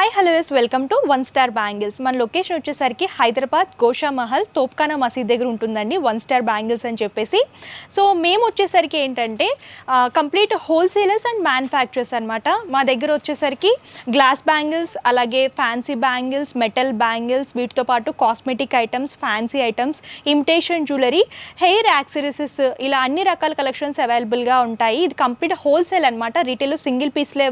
Hi hello yes welcome to one star bangles. మన location వచ్చేసరికి హైదరాబాద్ గోషా మహల్ తోప్ఖానా మసీద్ దగ్గర ఉంటుందండి వన్ స్టార్ బ్యాంగిల్స్ అని చెప్పేసి. సో మేము వచ్చేసరికి ఏంటంటే కంప్లీట్ హోల్సేలర్స్ అండ్ మ్యానుఫ్యాక్చరర్స్ అనమాట. మా దగ్గర వచ్చేసరికి గ్లాస్ బ్యాంగిల్స్, అలాగే ఫ్యాన్సీ బ్యాంగిల్స్, మెటల్ బ్యాంగిల్స్, వీటితో పాటు cosmetic items, fancy items, imitation jewellery, hair accessories, ఇలా అన్ని రకాల కలెక్షన్స్ అవైలబుల్గా ఉంటాయి. ఇది కంప్లీట్ హోల్సేల్ అనమాట. రీటైల్లో సింగిల్ పీస్లో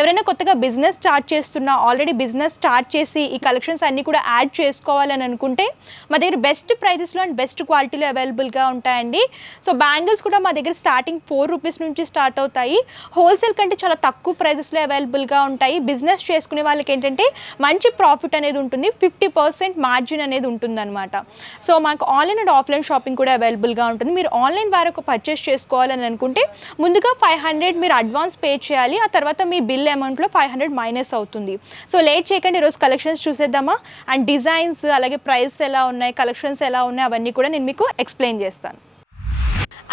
ఎవరైనా కొత్తగా బిజినెస్ స్టార్ట్ చేస్తున్న ఆల్రెడీ బిజినెస్ స్టార్ట్ చేసి ఈ కలెక్షన్స్ అన్నీ కూడా యాడ్ చేసుకోవాలని అనుకుంటే మా దగ్గర బెస్ట్ ప్రైజెస్లో అండ్ బెస్ట్ క్వాలిటీలో అవైలబుల్గా ఉంటాయండి. సో బ్యాంగిల్స్ కూడా మా దగ్గర స్టార్టింగ్ 4 రూపీస్ నుంచి స్టార్ట్ అవుతాయి. హోల్సేల్ కంటే చాలా తక్కువ ప్రైజెస్లో అవైలబుల్గా ఉంటాయి. బిజినెస్ చేసుకునే వాళ్ళకి ఏంటంటే మంచి ప్రాఫిట్ అనేది ఉంటుంది, 50% మార్జిన్ అనేది ఉంటుందన్నమాట. సో మాకు ఆన్లైన్ అండ్ ఆఫ్లైన్ షాపింగ్ కూడా అవైలబుల్గా ఉంటుంది. మీరు ఆన్లైన్ ద్వారా ఒక పర్చేస్ చేసుకోవాలని అనుకుంటే ముందుగా 500 మీరు అడ్వాన్స్ పే చేయాలి. ఆ తర్వాత మీ బిల్ అమౌంట్లో 500 మైనస్ అవుతుంది. సో లేట్ చేయకండి, ఈరోజు కలెక్షన్స్ చూసేద్దామా. అండ్ డిజైన్స్, అలాగే ప్రైస్ ఎలా ఉన్నాయి, కలెక్షన్స్ ఎలా ఉన్నాయి, అవన్నీ కూడా నేను మీకు ఎక్స్ప్లెయిన్ చేస్తాను.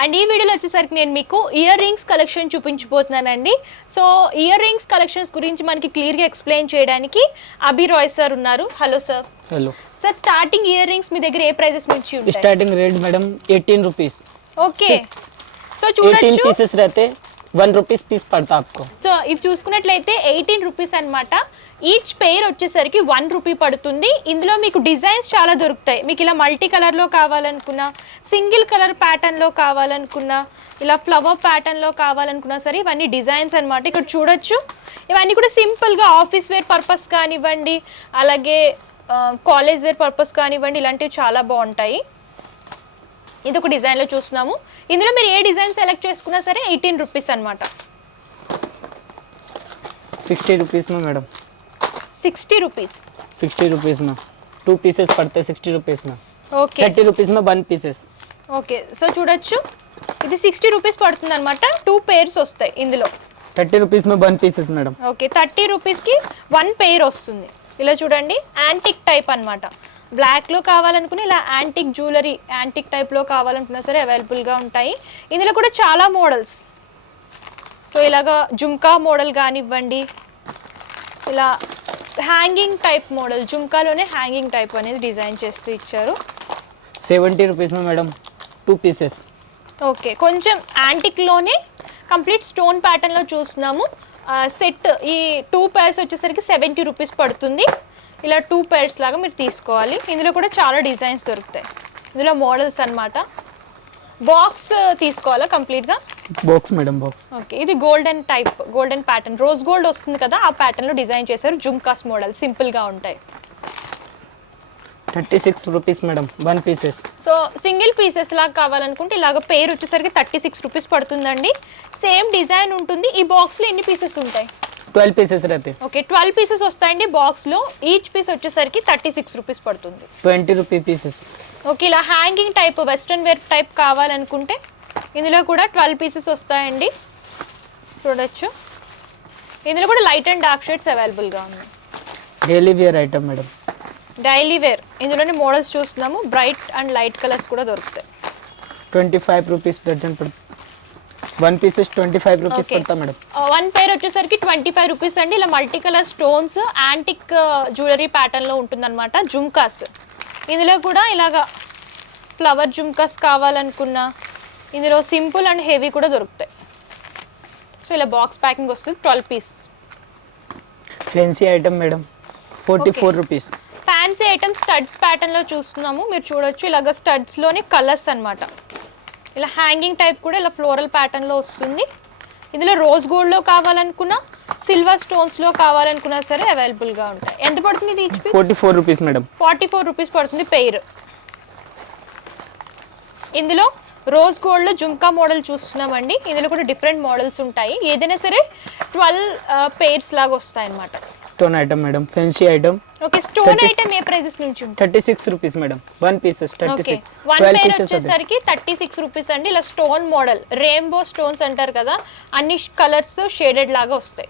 అండ్ ఈ వీడియోలో వచ్చేసరికి నేను మీకు ఇయర్ రింగ్స్ కలెక్షన్ చూపించబోతున్నానండి. సో ఇయర్ రింగ్స్ కలెక్షన్స్ గురించి మనకి క్లియర్గా ఎక్స్ప్లెయిన్ చేయడానికి అభి రాయ్ సార్ ఉన్నారు. Hello sir. Hello sir. Starting earrings మీ దగ్గర ఏ ప్రైజెస్ నుంచి ఉంటాయి? Starting rate madam 18 rupees. Okay. So చూడొచ్చు 18 पीसेस रहते 1 रुपीस पीस पड़ता आपको. సో ఇది చూసుకున్నట్లయితే 18 రూపీస్ అనమాట. ఈచ్ పెయిర్ వచ్చేసరికి 1 రూపీ పడుతుంది. ఇందులో మీకు డిజైన్స్ చాలా దొరుకుతాయి. మీకు ఇలా మల్టీ కలర్లో కావాలనుకున్నా, సింగిల్ కలర్ ప్యాటర్న్లో కావాలనుకున్నా, ఇలా ఫ్లవర్ ప్యాటర్న్లో కావాలనుకున్నా సరే ఇవన్నీ డిజైన్స్ అనమాట. ఇక్కడ చూడొచ్చు ఇవన్నీ కూడా సింపుల్గా ఆఫీస్ వేర్ పర్పస్ కానివ్వండి, అలాగే కాలేజ్ వేర్ పర్పస్ కానివ్వండి, ఇలాంటివి చాలా బాగుంటాయి. ఇది ఒక డిజైన్లో చూస్తున్నాము. ఇందులో మీరు ఏ డిజైన్ సెలెక్ట్ చేసుకున్నా సరే 18 రూపీస్ అనమాట. 60 रुपीस में मैडम. 60 రూపీస్. 60 रुपीस में 2 पीसेस पड़ते 60 रुपीस में. ఓకే. 30 रुपीस में 1 पीसेस. ఓకే. సో చూడొచ్చు ఇది 60 రూపీస్ పడుతుంది అనమాట. 2 పేర్స్ వస్తాయి ఇందులో. 30 रुपीस में 1 पीसेस मैडम. ఓకే. 30 రూపీస్కి 1 పెయిర్ వస్తుంది. ఇలా చూడండి, యాంటిక్ టైప్ అనమాట. బ్లాక్లో కావాలనుకుని ఇలా యాంటిక్ జ్యువెలరీ, యాంటిక్ టైప్లో కావాలనుకున్నా సరే అవైలబుల్గా ఉంటాయి. ఇందులో కూడా చాలా మోడల్స్. సో ఇలాగా జుమ్కా మోడల్ కానివ్వండి, ఇలా హ్యాంగింగ్ టైప్ మోడల్, జుమ్కాలోనే హ్యాంగింగ్ టైప్ అనేది డిజైన్ చేస్తూ ఇచ్చారు. 70 रुपीस में मैडम 2 पीसेस. ఓకే. కొంచెం యాంటిక్లోనే కంప్లీట్ స్టోన్ ప్యాటర్న్లో చూస్తున్నాము. సెట్ ఈ 2 పేర్స్ వచ్చేసరికి 70 రూపీస్ పడుతుంది. ఇలా 2 పేర్స్ లాగా మీరు తీసుకోవాలి. ఇందులో కూడా చాలా డిజైన్స్ దొరుకుతాయి. ఇందులో మోడల్స్ అన్నమాట. బాక్స్ తీసుకోవాలా కంప్లీట్గా? Box madam, box. ఓకే. ఇది golden type, golden pattern, rose gold వస్తుంది కదా, ఆ ప్యాటర్న్లో డిజైన్ చేశారు. జుమ్కాస్ మోడల్ సింపుల్గా ఉంటాయి. 36 rupees madam 1 pieces. So single pieces లాగా కావాలనుకుంటే ఇలాగ పేరు వచ్చేసరికి 36 రూపీస్ పడుతుందండి. సేమ్ డిజైన్ ఉంటుంది. ఈ బాక్స్లో ఎన్ని పీసెస్ ఉంటాయి? 12 पीसेस रहते. ఓకే. 12 పీసెస్ వస్తాయండి బాక్స్లో. ఈచ్ పీస్ వచ్చేసరికి 36 రూపీస్ పడుతుంది. 20 रुपी पीसेस. ఓకే. ఇలా hanging type, western wear type కావాలనుకుంటే ఇందులో కూడా 12 పీసెస్ వస్తాయండి. చూడొచ్చు ఇందులో కూడా లైట్ అండ్ డార్క్ షేడ్స్ అవైలబుల్గా ఉన్నాయి. Daily wear item madam. Daily wear ఇందులోనే మోడల్స్ చూస్తున్నాము. బ్రైట్ అండ్ లైట్ కలర్స్ కూడా దొరుకుతాయి. 25 रुपीस डजन पड़ता. 1 पीसेस 25 रुपीस पड़ता मैडम. 1 పేర్ వచ్చేసరికి 25 రూపీస్ అండి. ఇలా multi colour stones, antique jewellery ప్యాటర్న్లో ఉంటుందన్నమాట. జుమ్కాస్ ఇందులో కూడా ఇలాగా ఫ్లవర్ జుమ్కాస్ కావాలనుకున్నా ఇందులో సింపుల్ అండ్ హెవీ కూడా దొరుకుతాయి. సో ఇలా బాక్స్ ప్యాకింగ్ వస్తుంది. 12 piece. Fancy item madam 44 rupees. Fancy item studs ప్యాటర్న్లో చూస్తున్నాము. మీరు చూడొచ్చు ఇలాగ స్టడ్స్లోని కలర్స్ అనమాట. ఇలా హ్యాంగింగ్ టైప్ కూడా ఇలా ఫ్లోరల్ ప్యాటర్న్లో వస్తుంది. ఇందులో రోజ్ గోల్డ్లో కావాలనుకున్నా, సిల్వర్ స్టోన్స్లో కావాలనుకున్నా సరే అవైలబుల్గా ఉంటాయి. ఎంత పడుతుంది ఇది? 44 रुपीस మేడం. 44 రూపీస్ పడుతుంది పెయిర్. ఇందులో రోజ్ గోల్డ్లో జుమ్కా మోడల్ చూస్తున్నామండి. ఇందులో కూడా డిఫరెంట్ మోడల్స్ ఉంటాయి. ఏదైనా సరే 12 పేర్స్ లాగా వస్తాయి అన్నమాట. Stone item madam, fancy item. Okay. Stone item ఏ ప్రైజెస్ నుంచి ఉంటుంది? 36 रुपीस మేడం 1 పీసెస్ 36. 1 పేర్ వచ్చేసరికి 36 రూపీస్ అండి. ఇలా స్టోన్ మోడల్, రెయిన్బో స్టోన్స్ అంటారు కదా, అన్ని కలర్స్ షేడెడ్ లాగా వస్తాయి.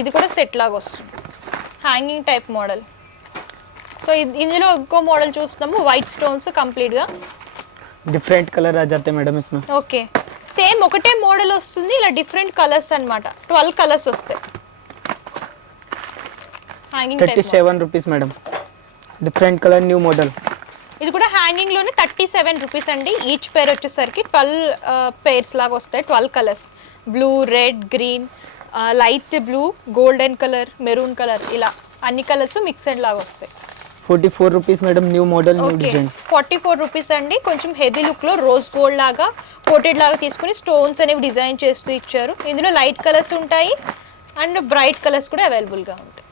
ఇది కూడా సెట్ లాగా వస్తుంది, హ్యాంగింగ్ టైప్ మోడల్. సో ఇందులో ఇంకో మోడల్ చూస్తున్నాము, వైట్ స్టోన్స్ కంప్లీట్గా. డిఫరెంట్ కలర్ ఆ జాతే మేడం ఇస్మే. ఓకే. సేమ్ ఒకటే మోడల్ వస్తుంది, ఇలా డిఫరెంట్ కలర్స్ అన్నమాట. 12 కలర్స్ వస్తాయి. Hanging 37 rupees madam. Different colour new model. ఇది కూడా హ్యాంగింగ్ లోనే 37 రూపీస్ అండి. ఈచ్ పేర్ వచ్చేసరికి 12 పేర్స్ లాగా వస్తాయి. 12 colours, blue, red, green, light blue, golden colour, maroon colour, ఇలా అన్ని కలర్స్ మిక్స్డ్ లాగా వస్తాయి. 44 rupees madam. New model, new okay, design. 44 rupees అండి. కొంచెం హెవీ లుక్లో రోజ్ గోల్డ్ లాగా కోటెడ్ లాగా తీసుకుని స్టోన్స్ అనేవి డిజైన్ చేస్తూ ఇచ్చారు. ఇందులో లైట్ కలర్స్ ఉంటాయి అండ్ బ్రైట్ కలర్స్ కూడా అవైలబుల్గా ఉంటాయి.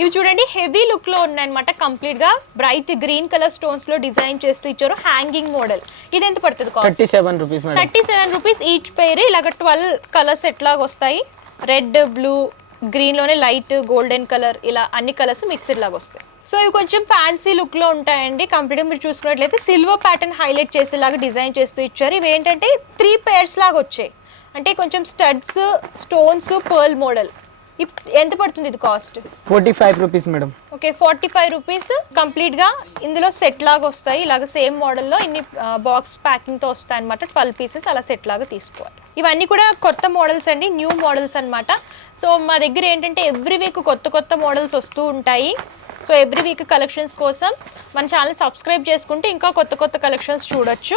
ఇవి చూడండి హెవీ లుక్లో ఉన్నాయన్నమాట. కంప్లీట్గా బ్రైట్ గ్రీన్ కలర్ స్టోన్స్లో డిజైన్ చేస్తూ ఇచ్చారు. Hanging model. ఇది ఎంత పడుతుంది cost? 37 rupees madam. 37 rupees each pair. ఇలాగ 12 కలర్స్ ఎట్లాగా వస్తాయి. రెడ్, బ్లూ, గ్రీన్లోనే లైట్ గోల్డెన్ కలర్, ఇలా అన్ని కలర్స్ మిక్స్డ్ లాగా వస్తాయి. సో ఇవి కొంచెం ఫ్యాన్సీ లుక్లో ఉంటాయండి. కంప్లీట్గా మీరు చూసుకున్నట్లయితే సిల్వర్ ప్యాటర్న్ హైలైట్ చేసేలాగా డిజైన్ చేస్తూ ఇచ్చారు. ఇవి ఏంటంటే 3 పేర్స్ లాగా వచ్చాయి. అంటే కొంచెం స్టడ్స్, స్టోన్స్, పర్ల్ మోడల్. ఎంత పడుతుంది ఇది cost? 45 rupees madam. Okay, 45 rupees. కంప్లీట్గా ఇందులో సెట్ లాగా వస్తాయి. ఇలాగ సేమ్ మోడల్లో ఇన్ని బాక్స్ ప్యాకింగ్తో వస్తాయి అనమాట. 12 పీసెస్ అలా సెట్ లాగా తీసుకోవాలి. ఇవన్నీ కూడా కొత్త మోడల్స్ అండి, న్యూ మోడల్స్ అనమాట. సో మా దగ్గర ఏంటంటే ఎవ్రీ వీక్ కొత్త కొత్త మోడల్స్ వస్తూ ఉంటాయి. సో ఎవ్రీ వీక్ కలెక్షన్స్ కోసం మన ఛానల్ సబ్స్క్రైబ్ చేసుకుంటే ఇంకా కొత్త కొత్త కలెక్షన్స్ చూడొచ్చు.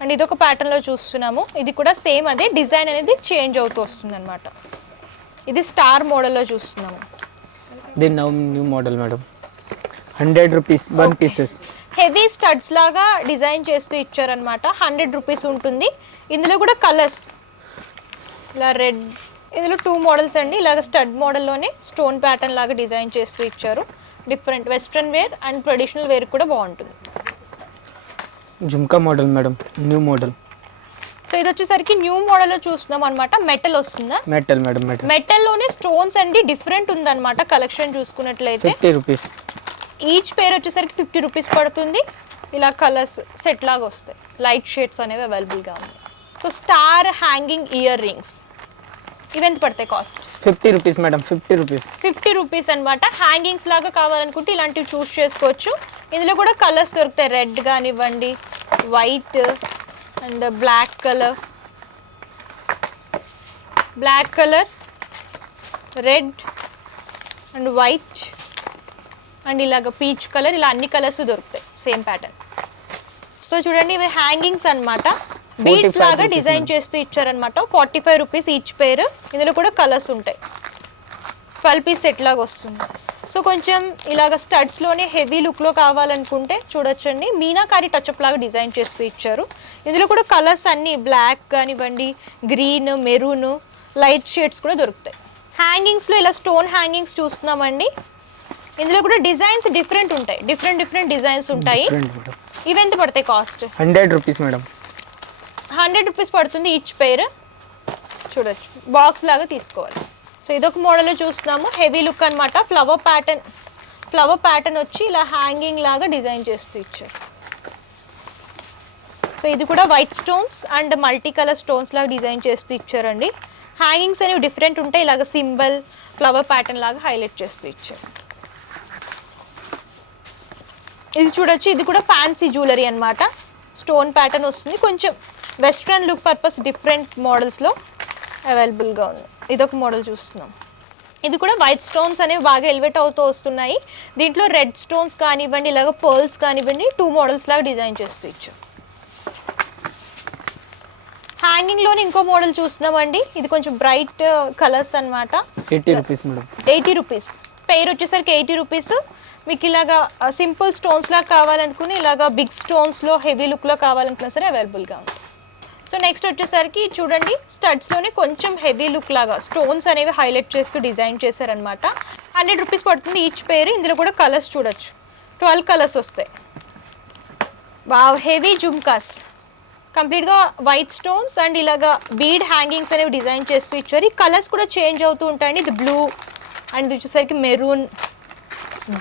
అండ్ ఇదొక ప్యాటర్న్లో చూస్తున్నాము. ఇది కూడా సేమ్ అదే డిజైన్ అనేది చేంజ్ అవుతూ వస్తుంది అనమాట. ఇది స్టార్ మోడల్లో చూస్తున్నాము. ఇది new model madam. 100 rupees 1 pieces. Heavy studs లాగా డిజైన్ చేస్తూ ఇచ్చారనమాట. 100 రూపీస్ ఉంటుంది. ఇందులో కూడా కలర్స్ ఇలా రెడ్, ఇందులో 2 మోడల్స్ అండి. ఇలాగ స్టడ్ మోడల్లోనే స్టోన్ ప్యాటర్న్ లాగా డిజైన్ చేస్తూ ఇచ్చారు. Different western wear and traditional wear కూడా బాగుంటుంది. Jhumka model madam, new model. So ఇది వచ్చేసరికి న్యూ మోడల్లో చూస్తున్నాం అనమాట. మెటల్ వస్తుందా? Metal madam. మెటల్లోనే స్టోన్స్ అండి, డిఫరెంట్ ఉందన్నమాట. కలెక్షన్ చూసుకున్నట్లయితే 50 రూపీస్. ఈచ్ పేర్ వచ్చేసరికి 50 రూపీస్ పడుతుంది. ఇలా కలర్స్ సెట్ లాగా వస్తాయి. లైట్ షేడ్స్ అనేవి అవైలబుల్గా ఉన్నాయి. So star hanging ear rings ఇవి ఎంత పడతాయి cost? 50 rupees madam. 50 rupees. 50 rupees అనమాట. హ్యాంగింగ్స్ లాగా కావాలనుకుంటే ఇలాంటివి చూస్ చేసుకోవచ్చు. ఇందులో కూడా కలర్స్ దొరుకుతాయి. రెడ్ కానివ్వండి, white and black colour, red and white and ఇలాగ పీచ్ కలర్, ఇలా అన్ని కలర్స్ దొరుకుతాయి సేమ్ ప్యాటర్న్. సో చూడండి ఇవి హ్యాంగింగ్స్ అనమాట. బీడ్స్ లాగా డిజైన్ చేస్తూ ఇచ్చారనమాట. 45 రూపీస్ ఈచ్ పేర్. ఇందులో కూడా కలర్స్ ఉంటాయి. 12 పీస్ సెట్ లాగా వస్తుంది. సో కొంచెం ఇలాగ స్టడ్స్లోనే హెవీ లుక్లో కావాలనుకుంటే చూడొచ్చండి. మీనాకారి టచ్అప్ లాగా డిజైన్ చేస్తూ ఇచ్చారు. ఇందులో కూడా కలర్స్ అన్నీ బ్లాక్ కానివ్వండి, గ్రీన్, మెరూన్, లైట్ షేడ్స్ కూడా దొరుకుతాయి. హ్యాంగింగ్స్లో ఇలా స్టోన్ హ్యాంగింగ్స్ చూస్తున్నామండి. ఇందులో కూడా డిజైన్స్ డిఫరెంట్ ఉంటాయి. డిఫరెంట్ డిజైన్స్ ఉంటాయి. ఇవి ఎంత పడతాయి కాస్ట్? 100 rupees madam. 100 రూపీస్ పడుతుంది ఈచ్ పేర్. చూడొచ్చు, బాక్స్ లాగా తీసుకోవాలి. సో ఇదొక మోడల్లో చూస్తున్నాము. హెవీ లుక్ అనమాట. ఫ్లవర్ ప్యాటర్న్ వచ్చి ఇలా హ్యాంగింగ్ లాగా డిజైన్ చేస్తూ ఇచ్చారు. సో ఇది కూడా white stones and multi colour stones లాగా డిజైన్ చేస్తూ ఇచ్చారండి. హ్యాంగింగ్స్ అనేవి డిఫరెంట్ ఉంటాయి. ఇలాగ సింబల్, ఫ్లవర్ ప్యాటర్న్ లాగా హైలైట్ చేస్తూ ఇచ్చారు. ఇది చూడొచ్చు, ఇది కూడా ఫ్యాన్సీ జ్యువెలరీ అనమాట. స్టోన్ ప్యాటర్న్ వస్తుంది. కొంచెం వెస్ట్రన్ లుక్ పర్పస్ డిఫరెంట్ మోడల్స్లో అవైలబుల్గా ఉంది. ఇదొక మోడల్ చూస్తున్నాం. ఇది కూడా వైట్ స్టోన్స్ అనేవి బాగా ఎలివేట్ అవుతూ వస్తున్నాయి. దీంట్లో రెడ్ స్టోన్స్ కానివ్వండి, ఇలాగ పర్ల్స్ కానివ్వండి, 2 మోడల్స్ లాగా డిజైన్ చేస్తూ ఇచ్చారు. హ్యాంగింగ్లోని ఇంకో మోడల్ చూస్తున్నామండి. ఇది కొంచెం బ్రైట్ కలర్స్ అనమాట. 80 రూపీస్ మేడం. 80 రూపీస్. పెయిర్ వచ్చేసరికి 80 రూపీస్. మీకు ఇలాగా సింపుల్ స్టోన్స్ లాగా కావాలనుకుని, ఇలాగా బిగ్ స్టోన్స్లో హెవీ లుక్లో కావాలనుకున్నా సరే అవైలబుల్గా ఉంటుంది. సో నెక్స్ట్ వచ్చేసరికి చూడండి, స్టడ్స్లోనే కొంచెం హెవీ లుక్ లాగా స్టోన్స్ అనేవి హైలైట్ చేస్తూ డిజైన్ చేశారనమాట. 100 రూపీస్ పడుతుంది ఈచ్ పేరు. ఇందులో కూడా కలర్స్ చూడొచ్చు. 12 కలర్స్ వస్తాయి. హెవీ జుమ్కాస్, కంప్లీట్గా వైట్ స్టోన్స్ అండ్ ఇలాగా బీడ్ హ్యాంగింగ్స్ అనేవి డిజైన్ చేస్తూ ఇచ్చారు. ఈ కలర్స్ కూడా చేంజ్ అవుతూ ఉంటాయండి. ఇది బ్లూ అండ్ ఇది వచ్చేసరికి మెరూన్,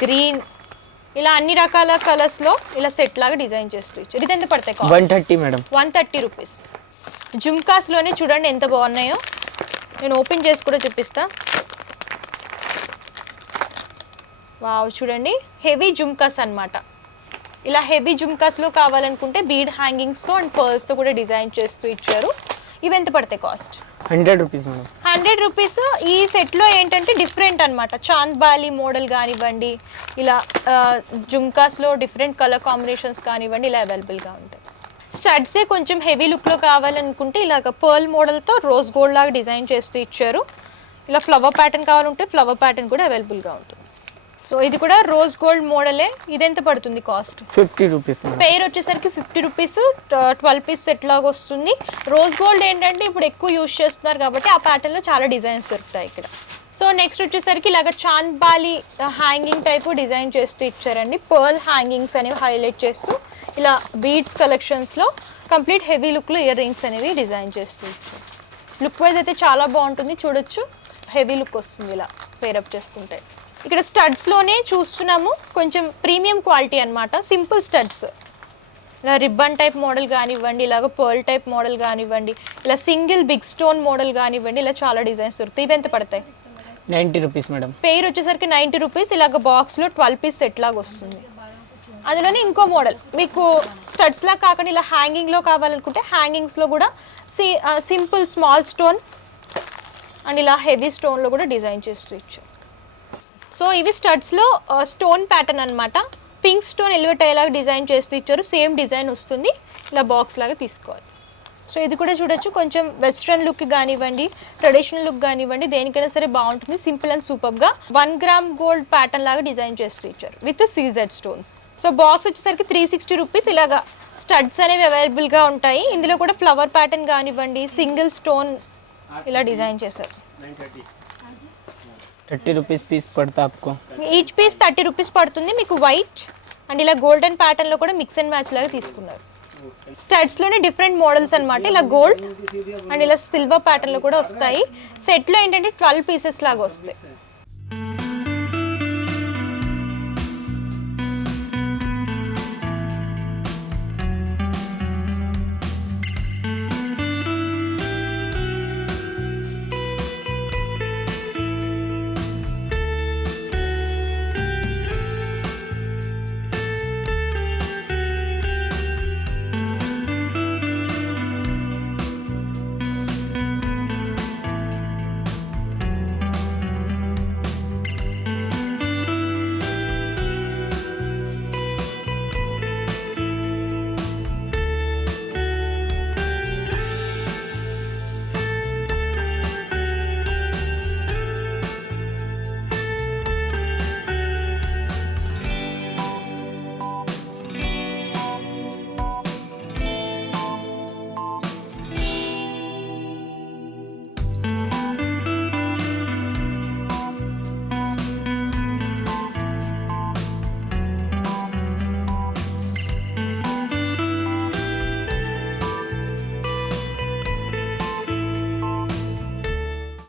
గ్రీన్, ఇలా అన్ని రకాల కలర్స్లో ఇలా సెట్ లాగా డిజైన్ చేస్తూ ఇచ్చారు. ఇది ఎంత పడతాయి? 130 మేడం. 130 రూపీస్. జుమ్కాస్లోనే చూడండి ఎంత బాగున్నాయో. నేను ఓపెన్ చేసి కూడా చూపిస్తా. వావ్, చూడండి హెవీ జుమ్కాస్ అనమాట. ఇలా హెవీ జుమ్కాస్లో కావాలనుకుంటే బీడ్ హ్యాంగింగ్స్తో అండ్ పర్ల్స్తో కూడా డిజైన్ చేస్తూ ఇచ్చారు. ఇవి ఎంత పడతాయి కాస్ట్? 100 rupees madam. 100 రూపీస్. ఈ సెట్లో ఏంటంటే డిఫరెంట్ అనమాట, చాంద్ బాలి మోడల్ కానివ్వండి, ఇలా జుమ్కాస్లో డిఫరెంట్ కలర్ కాంబినేషన్స్ కానివ్వండి, ఇలా అవైలబుల్గా ఉంటాయి. స్టడ్సే కొంచెం హెవీ లుక్లో కావాలనుకుంటే ఇలాగ పర్ల్ మోడల్తో రోజ్ గోల్డ్ లాగా డిజైన్ చేస్తూ ఇచ్చారు. ఇలా ఫ్లవర్ ప్యాటర్న్ కావాలంటే ఫ్లవర్ ప్యాటర్న్ కూడా అవైలబుల్గా ఉంటుంది. సో ఇది కూడా రోజ్ గోల్డ్ మోడలే. ఇది ఎంత పడుతుంది కాస్ట్? 50 రూపీస్. పెయిర్ వచ్చేసరికి 50 రూపీస్, 12 పీస్ సెట్ లాగా వస్తుంది. రోజ్ గోల్డ్ ఏంటంటే ఇప్పుడు ఎక్కువ యూజ్ చేస్తున్నారు కాబట్టి ఆ ప్యాటర్న్లో చాలా డిజైన్స్ దొరుకుతాయి ఇక్కడ. సో నెక్స్ట్ వచ్చేసరికి ఇలాగ Chand Bali hanging type design చేస్తూ ఇచ్చారండి. పర్ల్ హ్యాంగింగ్స్ అనేవి హైలైట్ చేస్తూ ఇలా బీడ్స్ కలెక్షన్స్లో కంప్లీట్ హెవీ లుక్లో ఇయర్ రింగ్స్ అనేవి డిజైన్ చేస్తూ ఇచ్చారు. లుక్ వైజ్ అయితే చాలా బాగుంటుంది, చూడొచ్చు. హెవీ లుక్ వస్తుంది ఇలా పేరప్ చేసుకుంటే. ఇక్కడ స్టడ్స్లోనే చూస్తున్నాము, కొంచెం ప్రీమియం క్వాలిటీ అనమాట. సింపుల్ స్టడ్స్, ఇలా రిబ్బన్ టైప్ మోడల్ కానివ్వండి, ఇలాగ పర్ల్ టైప్ మోడల్ కానివ్వండి, ఇలా సింగిల్ బిగ్ స్టోన్ మోడల్ కానివ్వండి, ఇలా చాలా డిజైన్స్ దొరుకుతాయి. ఇవి ఎంత పడతాయి? 90 రూపీస్ మేడం. పెయిర్ వచ్చేసరికి 90 రూపీస్. ఇలాగ బాక్స్లో 12 పీస్ సెట్ లాగా వస్తుంది. అందులోనే ఇంకో మోడల్ మీకు స్టడ్స్లా కాకుండా ఇలా హ్యాంగింగ్లో కావాలనుకుంటే హ్యాంగింగ్స్లో కూడా సింపుల్ స్మాల్ స్టోన్ అండ్ ఇలా హెవీ స్టోన్లో కూడా డిజైన్ చేస్తూ ఇచ్చారు. సో ఇవి స్టడ్స్లో స్టోన్ ప్యాటర్న్ అనమాట. పింక్ స్టోన్ ఎలివేట్ అయ్యేలాగా డిజైన్ చేస్తూ ఇచ్చారు. సేమ్ డిజైన్ వస్తుంది, ఇలా బాక్స్ లాగా తీసుకోవాలి. సో ఇది కూడా చూడొచ్చు, కొంచెం వెస్ట్రన్ లుక్ కానివ్వండి, ట్రెడిషనల్ లుక్ కానివ్వండి, దేనికైనా సరే బాగుంటుంది. సింపుల్ అండ్ సూపర్గా 1 గ్రామ్ గోల్డ్ ప్యాటర్న్ లాగా డిజైన్ చేస్తూ ఇచ్చారు with CZ stones. So box వచ్చేసరికి 360 రూపీస్. ఇలాగా స్టడ్స్ అనేవి అవైలబుల్గా ఉంటాయి. ఇందులో కూడా ఫ్లవర్ ప్యాటర్న్ కానివ్వండి, సింగిల్ స్టోన్ ఇలా డిజైన్ చేశారు. 30 రూపీస్ పీస్ పడతా आपको. ఈచ్ పీస్ 30 రూపీస్ పడుతుంది మీకు. వైట్ అండ్ ఇలా గోల్డెన్ ప్యాటర్న్లో కూడా మిక్స్ అండ్ మ్యాచ్ లాగా తీసుకున్నారు. స్టడ్స్లోనే డిఫరెంట్ మోడల్స్ అనమాట. ఇలా గోల్డ్ అండ్ ఇలా సిల్వర్ ప్యాటర్న్లో కూడా వస్తాయి. సెట్లో ఏంటంటే 12 పీసెస్ లాగా వస్తాయి.